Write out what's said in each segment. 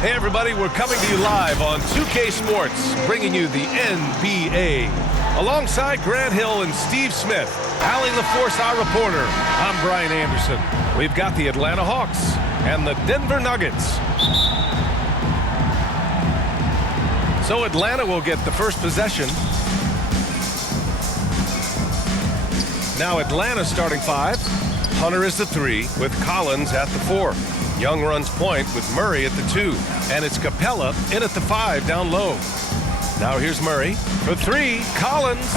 Hey everybody, we're coming to you live on 2K Sports, bringing you the NBA. Alongside Grant Hill and Steve Smith, Allie LaForce, our reporter, I'm Brian Anderson. We've got the Atlanta Hawks and the Denver Nuggets. So Atlanta will get the first possession. Now Atlanta starting five. Hunter is the 3 with Collins at the 4. Young runs point with Murray at the 2. And it's Capella in at the 5 down low. Now here's Murray for 3. Collins.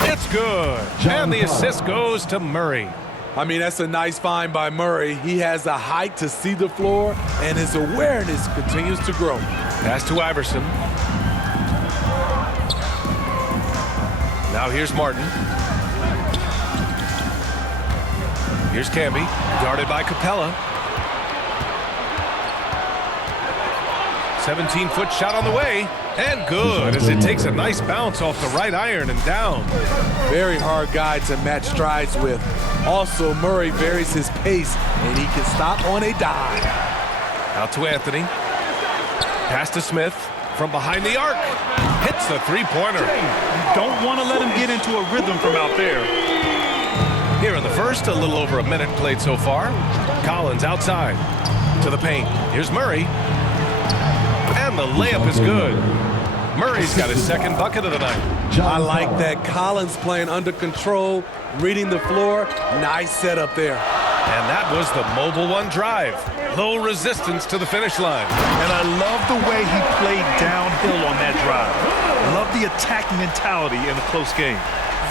It's good. And the assist goes to Murray. I mean, that's a nice find by Murray. He has the height to see the floor, and his awareness continues to grow. Pass to Iverson. Now here's Martin. Here's Camby, guarded by Capella. 17-foot shot on the way, and good as it takes a nice bounce off the right iron and down. Very hard guy to match strides with. Also, Murray varies his pace, and he can stop on a dime. Out to Anthony. Pass to Smith from behind the arc. Hits the three-pointer. You don't want to let him get into a rhythm from out there. Here in the first, a little over a minute played so far. Collins outside to the paint. Here's Murray. And the layup is good. Murray's got his second bucket of the night. I like that. Collins playing under control, reading the floor. Nice setup there. And that was the mobile one drive. Low resistance to the finish line. And I love the way he played downhill on that drive. Love the attack mentality in a close game.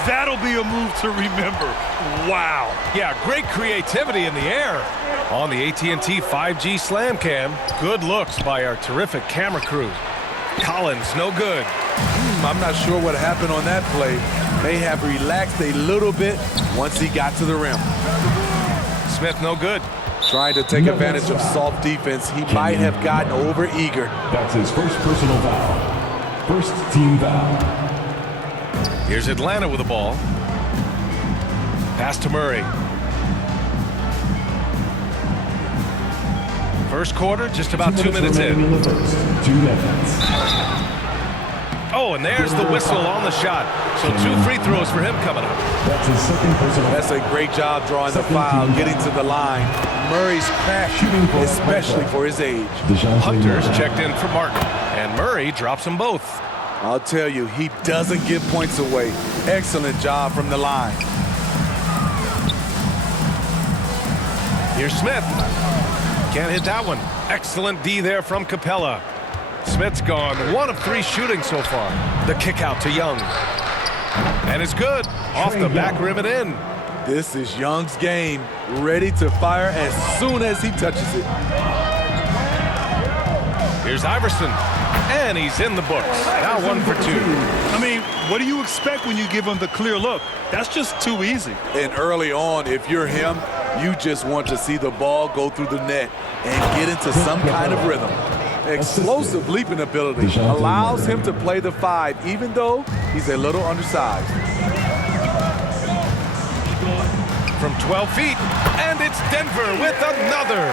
That'll be a move to remember. Wow. Yeah, great creativity in the air. On the AT&T 5G Slam Cam, good looks by our terrific camera crew. Collins, no good. I'm not sure what happened on that play. May have relaxed a little bit once he got to the rim. Smith, no good. Trying to take advantage of soft defense. He might have gotten over-eager. That's his first personal foul. First team foul. Here's Atlanta with the ball. Pass to Murray. First quarter, just about 2 minutes in. Oh, and there's the whistle on the shot. So 2 free throws for him coming up. That's his second personal. That's a great job drawing the foul, getting to the line. Murray's crafty, especially for his age. Hunter's checked in for Martin, and Murray drops them both. I'll tell you, he doesn't give points away. Excellent job from the line. Here's Smith. Can't hit that one. Excellent D there from Capella. Smith's gone 1 of 3 shooting so far. The kick out to Young. And it's good. Off the back rim and in. This is Young's game. Ready to fire as soon as he touches it. Here's Iverson. And he's in the books. Now 1 for 2. I mean, what do you expect when you give him the clear look? That's just too easy. And early on, if you're him, you just want to see the ball go through the net and get into some kind of rhythm. Explosive leaping ability allows him to play the 5, even though he's a little undersized. From 12 feet, and it's Denver with another.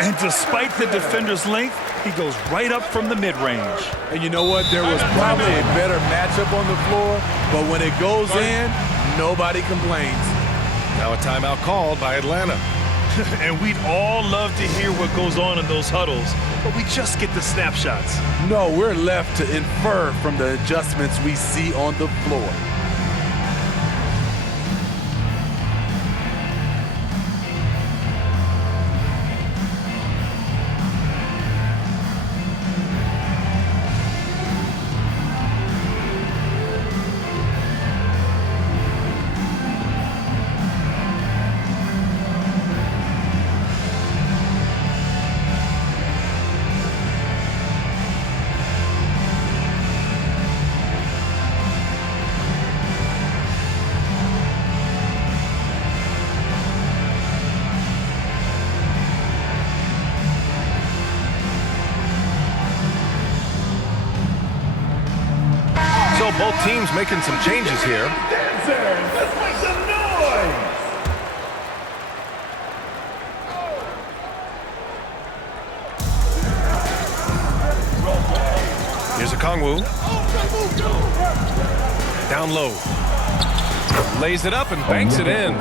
And despite the defender's length, he goes right up from the mid-range. And you know what? There was probably a better matchup on the floor, but when it goes in, nobody complains. Now a timeout called by Atlanta. And we'd all love to hear what goes on in those huddles, but we just get the snapshots. No, we're left to infer from the adjustments we see on the floor. So both teams making some changes here. Let's make some noise! Here's a Kongwu. Down low. Lays it up and banks it in.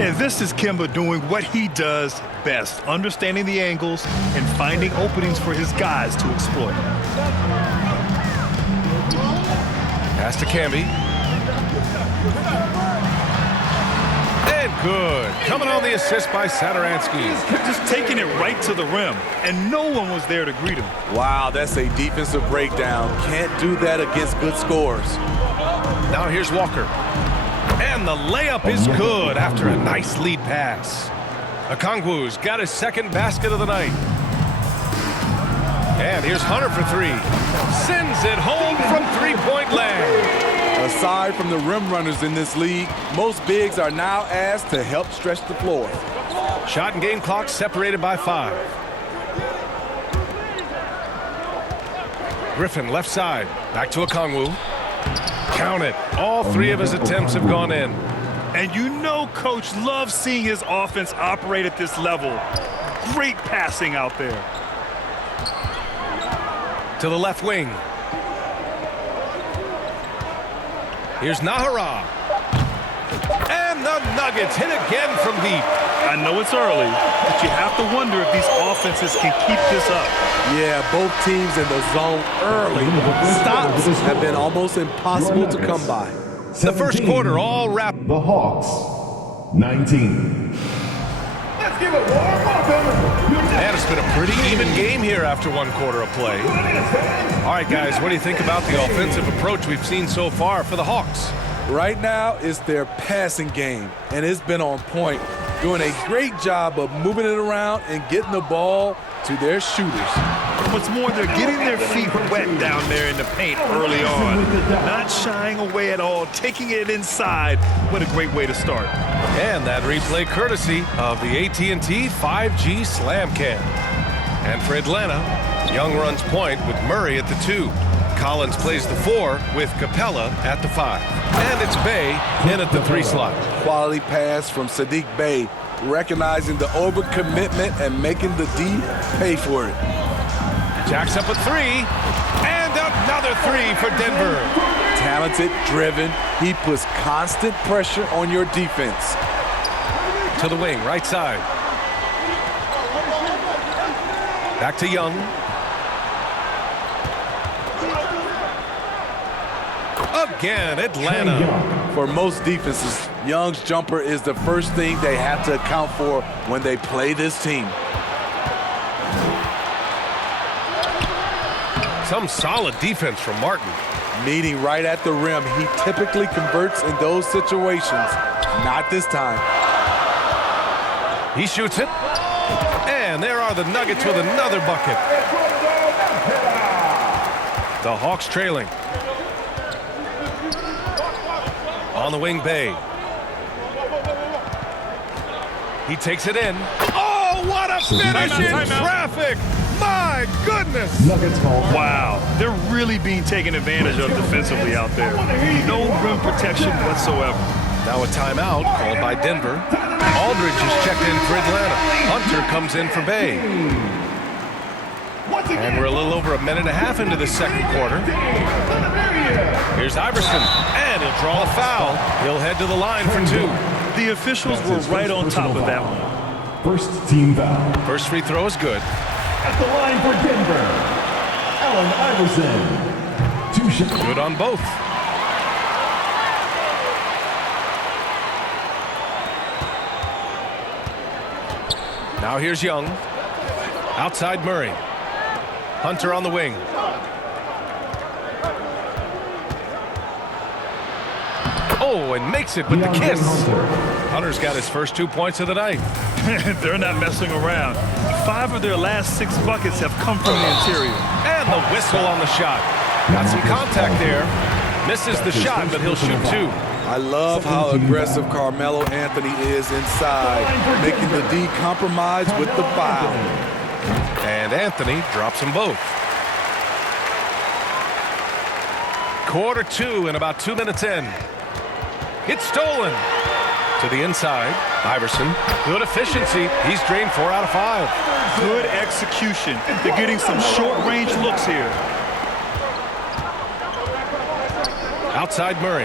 And this is Kemba doing what he does best, understanding the angles and finding openings for his guys to exploit. Pass to Camby. And good. Coming on the assist by Saturansky. Just taking it right to the rim, and no one was there to greet him. Wow, that's a defensive breakdown. Can't do that against good scores. Now here's Walker. And the layup is good after a nice lead pass. Okongwu's got his second basket of the night. And here's Hunter for three. Sends it home from three-point land. Aside from the rim runners in this league, most bigs are now asked to help stretch the floor. Shot and game clock separated by 5. Griffin left side. Back to Okongwu. Count it. All 3 of his attempts have gone in. And you know Coach loves seeing his offense operate at this level. Great passing out there. To the left wing. Here's Nahara. And the Nuggets hit again from deep. I know it's early, but you have to wonder if these offenses can keep this up. Yeah, both teams in the zone early. Stops have been almost impossible to come by. The first quarter all wrapped. The Hawks, 19. Let's give it warm up, and it's been a pretty even game here after 1 quarter of play. All right, guys, what do you think about the offensive approach we've seen so far for the Hawks? Right now, it's their passing game, and it's been on point. Doing a great job of moving it around and getting the ball to their shooters. What's more, they're getting their feet wet down there in the paint early on. Not shying away at all, taking it inside. What a great way to start. And that replay courtesy of the AT&T 5G Slam Cam. And for Atlanta, Young runs point with Murray at the 2. Collins plays the 4 with Capella at the 5. And it's Bey in at the 3 slot. Quality pass from Sadiq Bey, recognizing the overcommitment and making the D pay for it. Jacks up a 3, and another 3 for Denver. Talented, driven, he puts constant pressure on your defense. To the wing, right side. Back to Young. Again, Atlanta. For most defenses, Young's jumper is the first thing they have to account for when they play this team. Some solid defense from Martin. Meeting right at the rim, he typically converts in those situations. Not this time. He shoots it. And there are the Nuggets with another bucket. The Hawks trailing. On the wing, Bey. He takes it in. Oh, what a finish in traffic! My goodness! Wow, they're really being taken advantage of defensively out there. No rim protection whatsoever. Now a timeout called by Denver. Aldridge is checked in for Atlanta. Hunter comes in for Bey. And we're a little over a minute and a half into the second quarter. Here's Iverson, and he'll draw a foul. He'll head to the line for 2. The officials were right on top of that one. First team foul. First free throw is good. At the line for Denver, Allen Iverson. 2 shots. Good on both. Now here's Young. Outside Murray. Hunter on the wing. Oh, and makes it with the kiss. Hunter's got his first 2 points of the night. They're not messing around. 5 of their last 6 buckets have come from the interior. And the whistle on the shot. Got some contact there. Misses the shot, but he'll shoot 2. I love how aggressive Carmelo Anthony is inside, making the D compromise with the foul. And Anthony drops them both. Quarter 2 and about 2 minutes in. It's stolen. To the inside, Iverson. Good efficiency. He's drained 4 out of 5. Good execution. They're getting some short-range looks here. Outside Murray.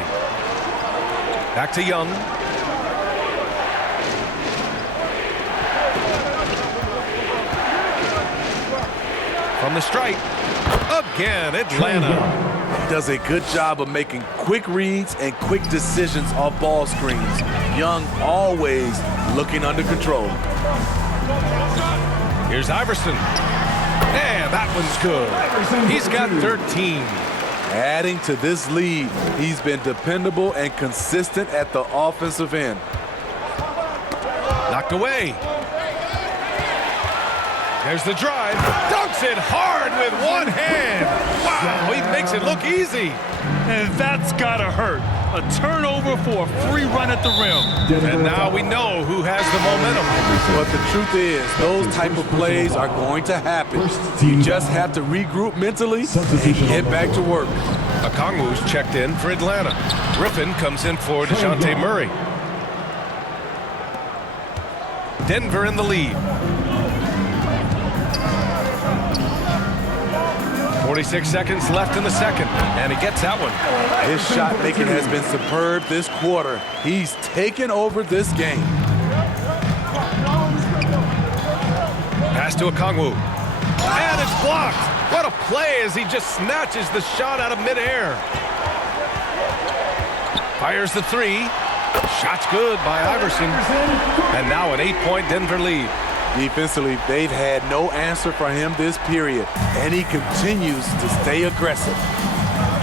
Back to Young. From the strike. Again, Atlanta. He does a good job of making quick reads and quick decisions off ball screens. Young always looking under control. Here's Iverson. And that one's good. He's got 13. Adding to this lead, he's been dependable and consistent at the offensive end. Knocked away. There's the drive. Dunks it hard with one hand. Wow, he makes it look easy. And that's gotta hurt. A turnover for a free run at the rim. And now we know who has the momentum. But the truth is, those type of plays are going to happen. You just have to regroup mentally and get back to work. Okongwu's checked in for Atlanta. Griffin comes in for DeJounte Murray. Denver in the lead. 46 seconds left in the second, and he gets that one. His shot making has been superb this quarter. He's taken over this game. Pass to Okongwu. And it's blocked. What a play as he just snatches the shot out of midair. Fires the three. Shot's good by Iverson. And now an 8-point Denver lead. Defensively, they've had no answer for him this period, and he continues to stay aggressive.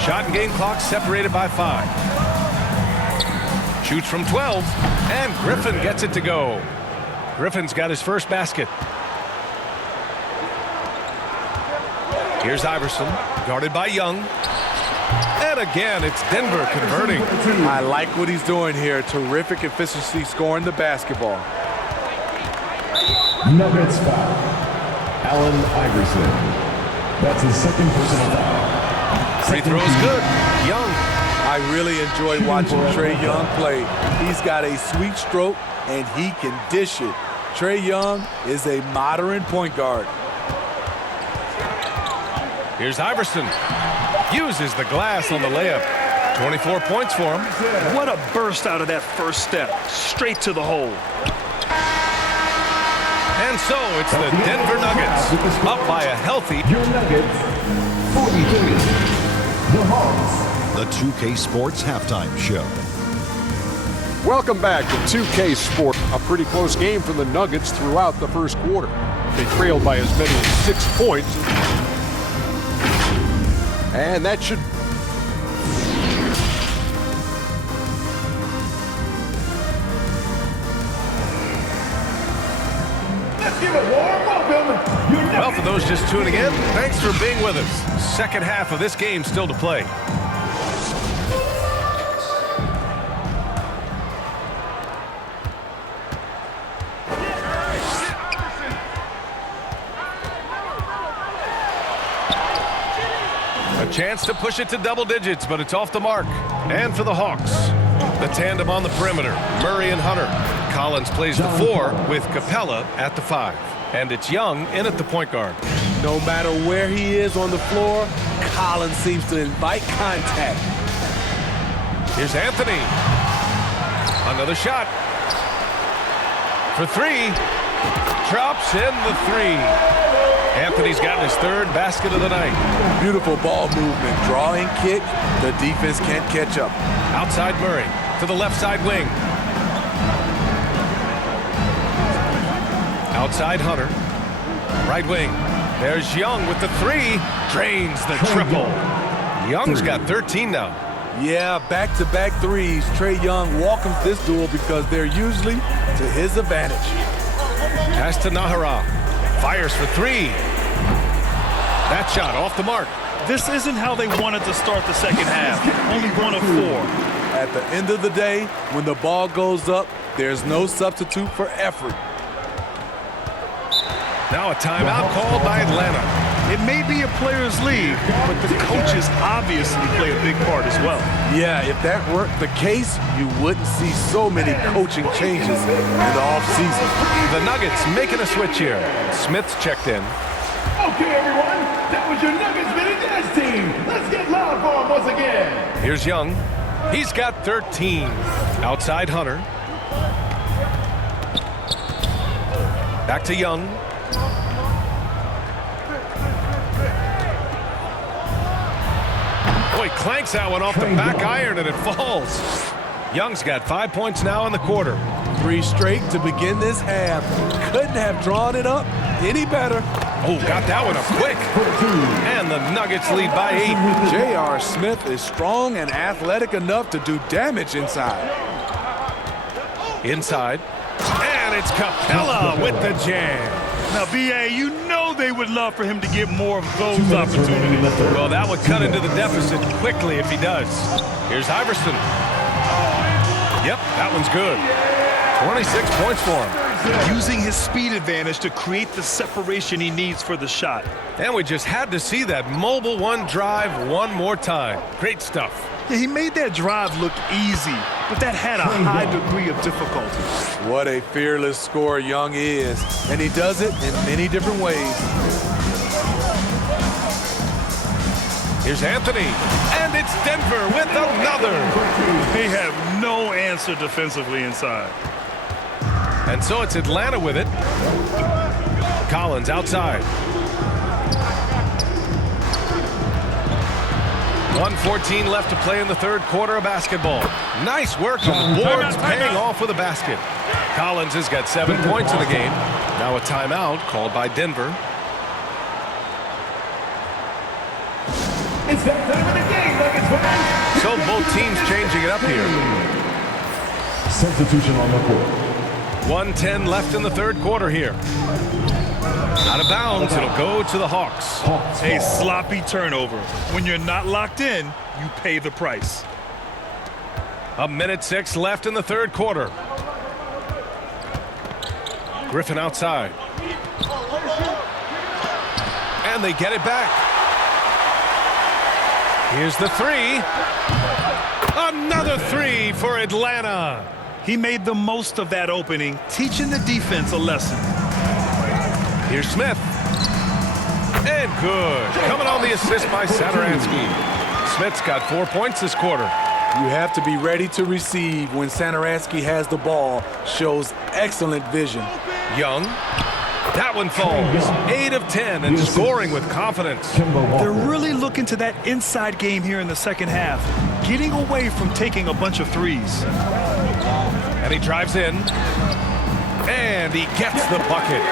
Shot and game clock separated by 5. Shoots from 12, and Griffin gets it to go. Griffin's got his first basket. Here's Iverson, guarded by Young. And again, it's Denver converting. I like what he's doing here. Terrific efficiency scoring the basketball. Nuggets foul. Allen Iverson. That's his second personal foul. Free throw's good. Young. I really enjoy watching Trae Young play. He's got a sweet stroke, and he can dish it. Trae Young is a modern point guard. Here's Iverson. Uses the glass on the layup. 24 points for him. What a burst out of that first step. Straight to the hole. And so it's the Denver Nuggets up by a healthy. Your Nuggets, 43. The Hawks. The 2K Sports Halftime Show. Welcome back to 2K Sport. A pretty close game for the Nuggets throughout the first quarter. They trailed by as many as 6 points. And that should... Let's give a warm welcome. Well, for those just tuning in, thanks for being with us. Second half of this game still to play. A chance to push it to double digits, but it's off the mark. And for the Hawks, the tandem on the perimeter, Murray and Hunter. Collins plays the 4 with Capella at the 5. And it's Young in at the point guard. No matter where he is on the floor, Collins seems to invite contact. Here's Anthony. Another shot. For 3. Drops in the 3. Anthony's gotten his third basket of the night. Beautiful ball movement. Drawing kick. The defense can't catch up. Outside Murray to the left side wing. Outside Hunter. Right wing. There's Young with the 3. Drains the triple. Young's got 13 now. Yeah, back-to-back threes. Trae Young welcomes this duel because they're usually to his advantage. Pass to Nahara. Fires for 3. That shot off the mark. This isn't how they wanted to start the second half. Only 1 of 4. At the end of the day, when the ball goes up, there's no substitute for effort. Now a timeout called by Atlanta. It may be a player's league, but the coaches obviously play a big part as well. Yeah, if that weren't the case, you wouldn't see so many coaching changes in the offseason. The Nuggets making a switch here. Smith's checked in. Okay, everyone, that was your Nuggets Mini Dance team. Let's get loud for them once again. Here's Young. He's got 13. Outside Hunter. Back to Young. Boy, clanks that one off the back iron and it falls. Young's got 5 points now in the quarter. 3 straight to begin this half. Couldn't have drawn it up any better. Oh, got that one up quick. And the Nuggets lead by 8. J.R. Smith is strong and athletic enough to do damage inside. Inside. And it's Capella with the jam. Now, B.A., you know they would love for him to get more of those opportunities. Well, that would cut into the deficit quickly if he does. Here's Iverson. Yep, that one's good. 26 points for him. Using his speed advantage to create the separation he needs for the shot. And we just had to see that mobile one drive one more time. Great stuff. Yeah, he made that drive look easy, but that had a high degree of difficulty. What a fearless scorer Young is, and he does it in many different ways. Here's Anthony, and it's Denver with another. They have no answer defensively inside. And so it's Atlanta with it. Collins outside. 1:14 left to play in the third quarter of basketball. Nice work on the boards, paying off with a basket. Collins has got 7 points in the game. Now a timeout called by Denver. It's that time of the game, Nuggets fans. So both teams changing it up here. Substitution on the court. 1:10 left in the third quarter here. Out of bounds, it'll go to the Hawks. A sloppy turnover. When you're not locked in, you pay the price. 1:06 left in the third quarter. Griffin outside. And they get it back. Here's the three. Another three for Atlanta. He made the most of that opening, teaching the defense a lesson. Here's Smith. And good. Coming on the assist by Satoransky. Smith's got 4 points this quarter. You have to be ready to receive when Satoransky has the ball. Shows excellent vision. Young. That one falls. 8 of 10 and scoring with confidence. They're really looking to that inside game here in the second half, getting away from taking a bunch of threes. And he drives in. And he gets the bucket.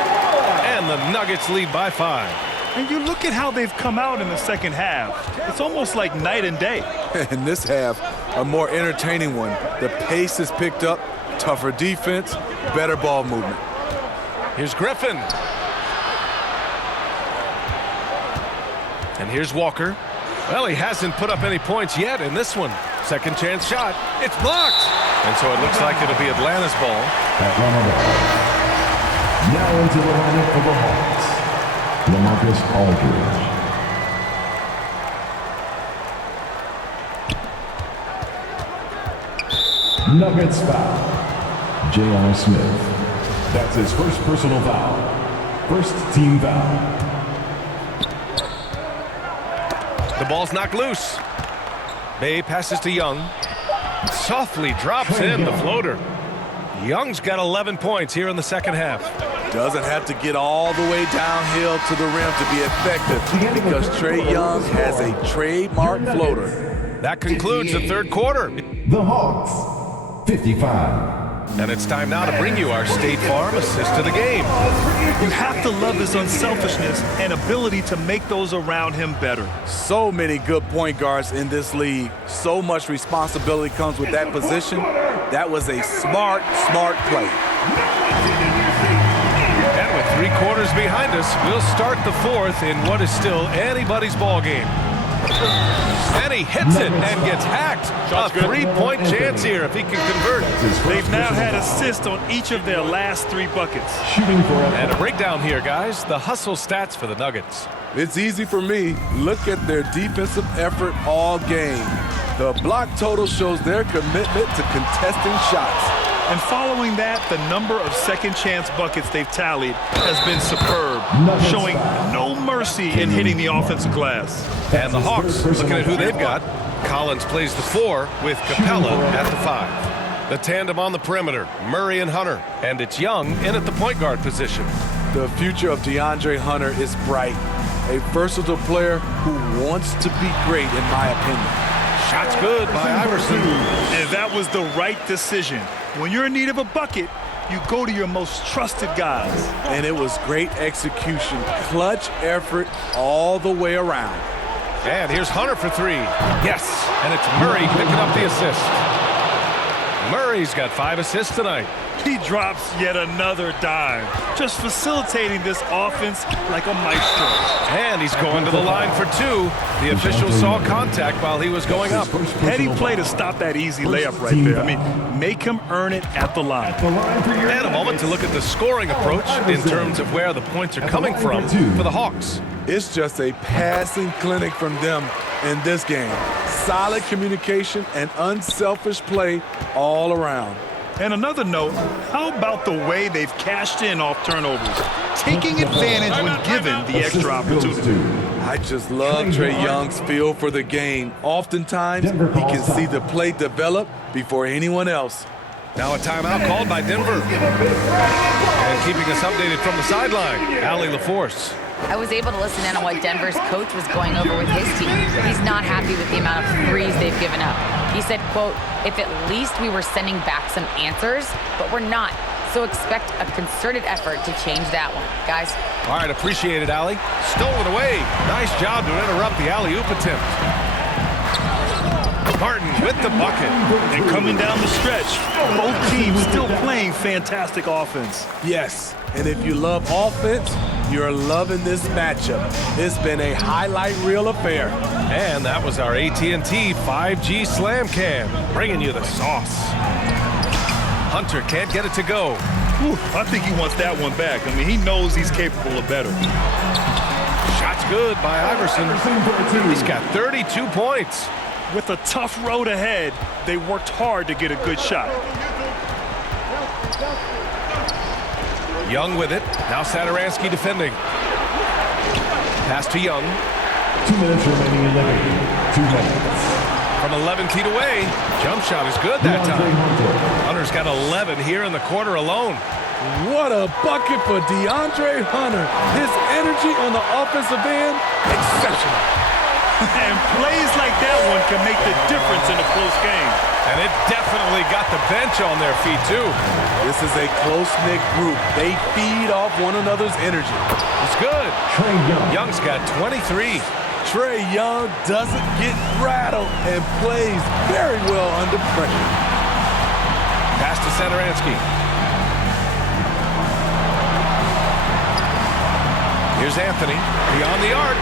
And the Nuggets lead by 5. And you look at how they've come out in the second half. It's almost like night and day. In this half, a more entertaining one. The pace is picked up, tougher defense, better ball movement. Here's Griffin. And here's Walker. Well, he hasn't put up any points yet in this one. Second chance shot. It's blocked. And so it looks like it'll be Atlanta's ball. Now into the lineup for the Hawks. LaMarcus Aldridge. Nuggets foul. J.R. Smith. That's his first personal foul. First team foul. The ball's knocked loose. Bay passes to Young. Softly drops in the floater. Young's got 11 points here in the second half. Doesn't have to get all the way downhill to the rim to be effective because Trae Young has a trademark floater. That concludes the third quarter. The Hawks, 55. And it's time now to bring you our State Farm assist to the game. You have to love his unselfishness and ability to make those around him better. So many good point guards in this league. So much responsibility comes with that position. That was a smart play. And with 3 quarters behind us, we'll start the fourth in what is still anybody's ball game. And he hits it and gets hacked. A 3-point chance here if he can convert. They've now had assists on each of their last 3 buckets. And a breakdown here, guys. The hustle stats for the Nuggets. It's easy for me. Look at their defensive effort all game. The block total shows their commitment to contesting shots. And following that, the number of second chance buckets they've tallied has been superb, showing no mercy in hitting the offensive glass. And the Hawks, looking at who they've got, Collins plays the 4 with Capella at the 5. The tandem on the perimeter, Murray and Hunter. And it's Young in at the point guard position. The future of DeAndre Hunter is bright. A versatile player who wants to be great, in my opinion. Shots good by Iverson. And that was the right decision. When you're in need of a bucket, you go to your most trusted guys. And it was great execution. Clutch effort all the way around. And here's Hunter for 3. Yes, and it's Murray picking up the assist. Murray's got 5 assists tonight. He drops yet another dime, just facilitating this offense like a maestro. And he's going to the line for 2. The official saw contact while he was going up. Heady play to stop that easy layup right there. I mean, make him earn it at the line. And a moment to look at the scoring approach in terms of where the points are coming from for the Hawks. It's just a passing clinic from them in this game. Solid communication and unselfish play all around. And another note, how about the way they've cashed in off turnovers, taking advantage when given the extra opportunity. I just love Trae Young's feel for the game. Oftentimes, he can see the play develop before anyone else. Now a timeout called by Denver. And keeping us updated from the sideline, Allie LaForce. I was able to listen in on what Denver's coach was going over with his team. He's not happy with the amount of threes they've given up. He said, quote, if at least we were sending back some answers, but we're not. So expect a concerted effort to change that one. Guys. All right, appreciate it, Allie. Stolen away. Nice job to interrupt the alley-oop attempt. Martin with the bucket. And coming down the stretch, both teams still playing fantastic offense. Yes, and if you love offense, you're loving this matchup. It's been a highlight reel affair. And that was our AT&T 5G Slam Cam, bringing you the sauce. Hunter can't get it to go. Whew, I think he wants that one back. I mean, he knows he's capable of better. Shots good by Iverson. He's got 32 points. With a tough road ahead, they worked hard to get a good shot. Young with it. Now Satoransky defending. Pass to Young. 2 minutes remaining in the game. 2 minutes. From 11 feet away. Jump shot is good that time. Hunter's got 11 here in the quarter alone. What a bucket for DeAndre Hunter. His energy on the offensive end, exceptional. And plays like that one can make the difference in a close game. And it definitely got the bench on their feet, too. This is a close-knit group. They feed off one another's energy. It's good. Young's got 23. Trae Young doesn't get rattled and plays very well under pressure. Pass to Satoransky. Here's Anthony beyond the arc.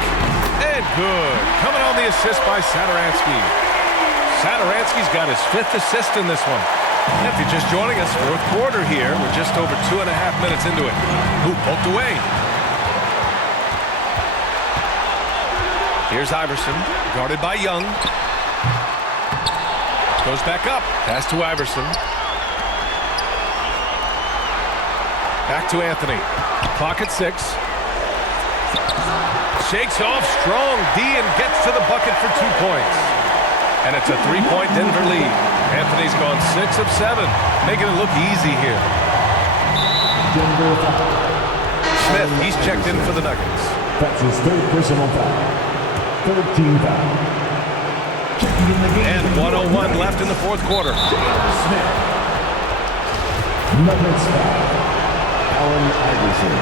And good. Coming on the assist by Satoransky. Satoransky's got his 5th assist in this one. And if you're just joining us, 4th quarter here. We're just over 2.5 minutes into it. Ooh, poked away. Here's Iverson, guarded by Young. Goes back up. Pass to Iverson. Back to Anthony. Clock at 6. Shakes off strong D and gets to the bucket for 2 points. And it's a 3-point Denver lead. Anthony's gone 6 of 7, making it look easy here. Smith, he's checked in for the Nuggets. That's his 3rd personal foul. 3rd team foul. Checking in the game. And 1:01 left in the 4th quarter. Smith. Nuggets foul. Allen Iverson.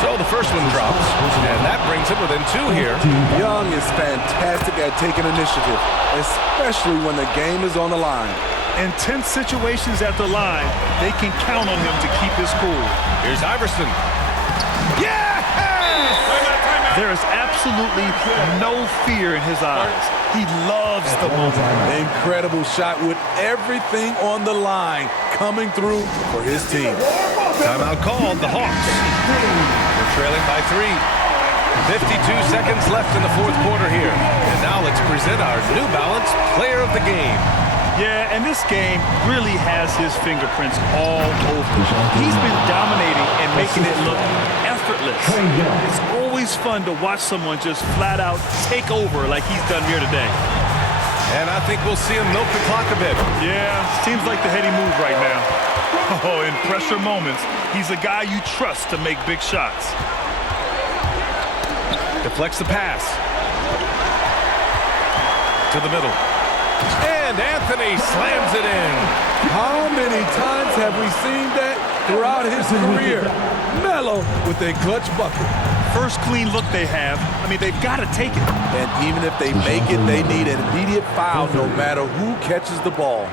So the first one drops, and that brings him within 2 here. Young is fantastic at taking initiative, especially when the game is on the line. In tense situations at the line, they can count on him to keep his cool. Here's Iverson. Yes! There is absolutely no fear in his eyes. He loves the moment. Incredible shot with everything on the line coming through for his team. Timeout called, the Hawks. They're trailing by 3. 52 seconds left in the 4th quarter here. And now let's present our New Balance Player of the Game. Yeah, and this game really has his fingerprints all over. He's been dominating and making it look effortless. It's always fun to watch someone just flat out take over like he's done here today. And I think we'll see him milk the clock a bit. Yeah, seems like the heady move right now. Oh, in pressure moments, he's a guy you trust to make big shots. Deflects the pass. To the middle. And Anthony slams it in. How many times have we seen that throughout his career? Melo with a clutch bucket. First clean look they have. I mean, they've got to take it. And even if they make it, they need an immediate foul no matter who catches the ball.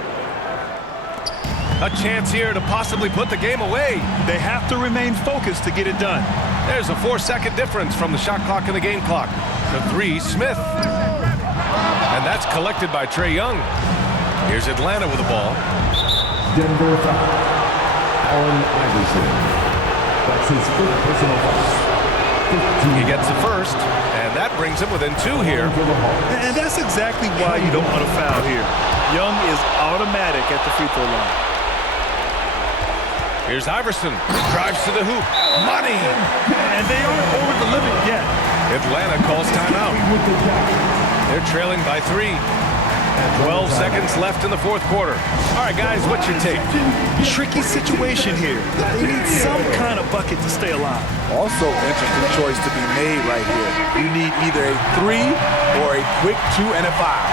A chance here to possibly put the game away. They have to remain focused to get it done. There's a 4-second difference from the shot clock and the game clock. The three, Smith. And that's collected by Trae Young. Here's Atlanta with the ball. Denver foul. Allen Iverson. That's his first personal foul. He gets the first, and that brings him within 2 here. And that's exactly why you don't want to foul here. Young is automatic at the free throw line. Here's Iverson. Drives to the hoop. Money! And they aren't over the limit yet. Atlanta calls timeout. They're trailing by 3. 12 seconds left in the fourth quarter. All right, guys, what's your take? Tricky situation here. They need some kind of bucket to stay alive. Also, interesting choice to be made right here. You need either a 3 or a quick 2 and a foul.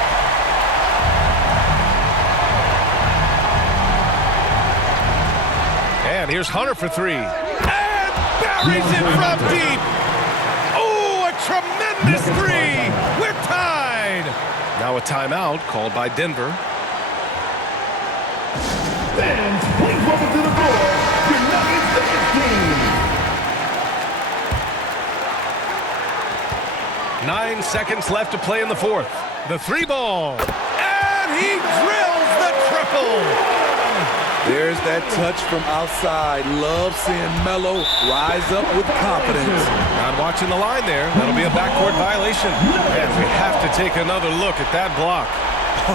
And here's Hunter for 3. And buries it from deep. Oh, a tremendous 3. We're tied. Now a timeout called by Denver. Fans, please welcome to the floor your Nuggets team. 9 seconds left to play in the fourth. The 3 ball. And he drills the triple. There's that touch from outside. Love seeing Melo rise up with confidence. Not watching the line there. That'll be a backcourt violation. And we have to take another look at that block.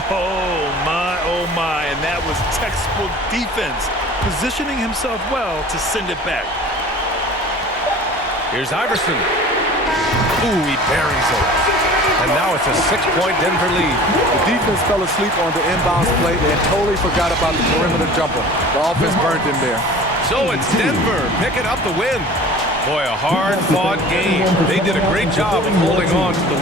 Oh my, and that was textbook defense. Positioning himself well to send it back. Here's Iverson. Ooh, he buries it. And now it's a 6-point Denver lead. The defense fell asleep on the inbounds play and totally forgot about the perimeter jumper. The offense burned him there. So it's Denver picking up the win. Boy, a hard-fought game. They did a great job of holding on to the